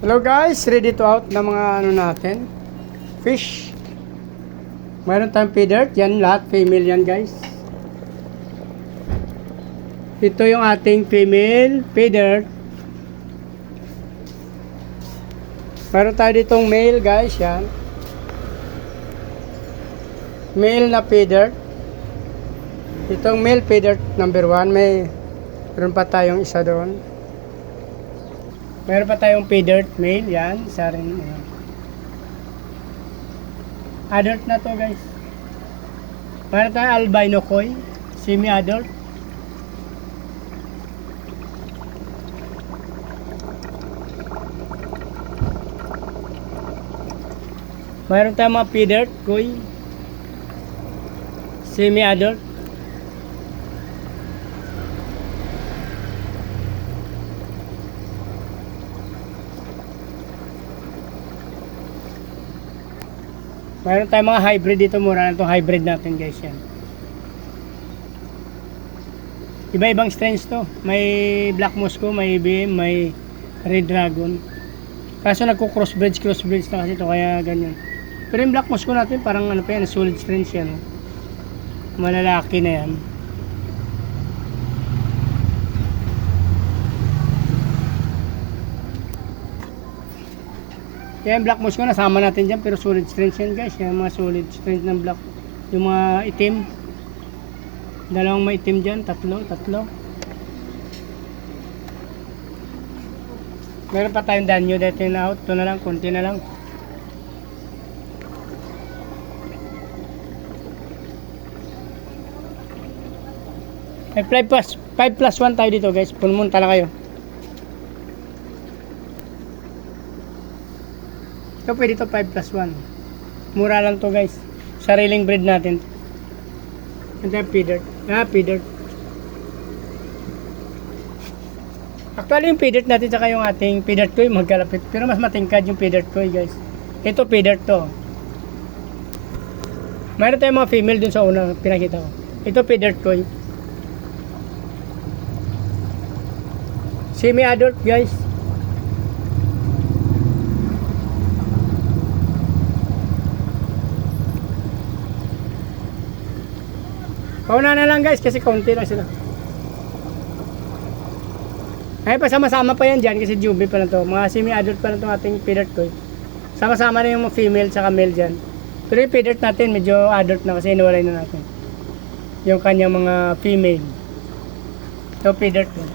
Hello guys, ready to out ng mga ano natin, fish. Mayroon tayong feeder, yan lahat female yan guys. Ito yung ating female feeder. Mayroon tayo ditong male guys, yan. Male na feeder. Itong male feeder number 1, meron pa tayong isa doon. Meron pa tayong feeder male, yan, isa rin. Yan. Adult na to guys. Meron tayong albino koi, semi-adult. Meron tayong mga feeder koi, semi-adult. Mayroon tayong mga hybrid dito, mura na itong hybrid natin guys yan. Iba-ibang strains to. May Black Moscow, may IBM, may Red Dragon. Kaso nagko-crossbreeds na kasi ito, kaya ganyan. Pero yung Black Moscow natin, parang ano pa yan, solid strains yan. Malalaki na yan. Kaya yung Black Moscow nasama natin dyan, pero solid strains yan guys. Yung mga solid strains ng black. Yung mga itim. Dalawang may itim dyan, tatlo. Meron pa tayong danyo dito na out. Ito na lang, konti na lang. May 5+1 tayo dito guys. Pumunta lang kayo. Ito pwede ito 5+1. Mura lang to guys. Sariling breed natin. Ito yung feeder. Feeder. Actually yung feeder natin saka yung ating feeder toy magkalapit. Pero mas matingkad yung feeder toy guys. Ito feeder to. Mayroon tayong mga female dun sa una pinakita ko. Ito feeder toy. Semi-adult guys. Pauna na lang guys kasi kaunti lang sila. Ay pasama-sama pa yan dyan kasi jubi pa na to. Mga semi-adult pa na itong ating feeder toy. Sama-sama na yung mga female saka male dyan. Pero yung feeder natin medyo adult na kasi inuwalay na natin. Yung kanyang mga female. Ito feeder toy.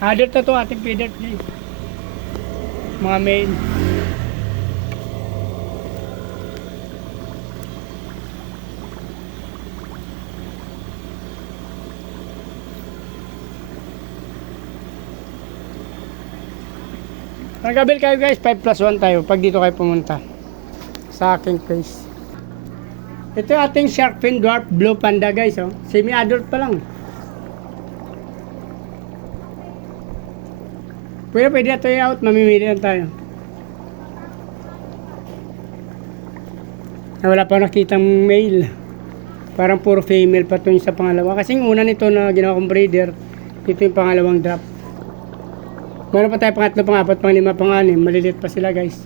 Adult na ito ating feeder guys. Mga male. Nagabil kayo guys, 5+1 tayo pag dito kayo pumunta sa aking place. Ito yung ating shark fin dwarf blue panda guys, oh. Semi-adult pa lang. Pwede ito i-out, mamimili lang tayo. Wala pa nakitang male. Parang puro female pa ito yung sa pangalawa. Kasi yung una nito na ginawa kong breeder, ito yung pangalawang drop. Meron pa tayo pangatlo, pangapat, panglima, panganim. Malilit pa sila guys.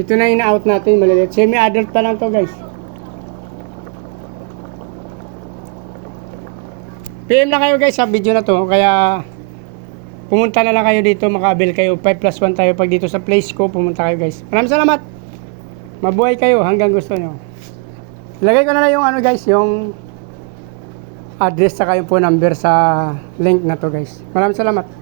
Ito na ina-out natin, malilit. Semi-adult pa lang to guys. PM na kayo guys sa video na to. Kaya pumunta na lang kayo dito, makabil kayo. 5+1 tayo pag dito sa place ko. Pumunta kayo guys. Maraming salamat. Mabuhay kayo hanggang gusto nyo. Ilagay ko na lang yung ano guys, yung address saka yung phone number sa link na to guys. Maraming salamat.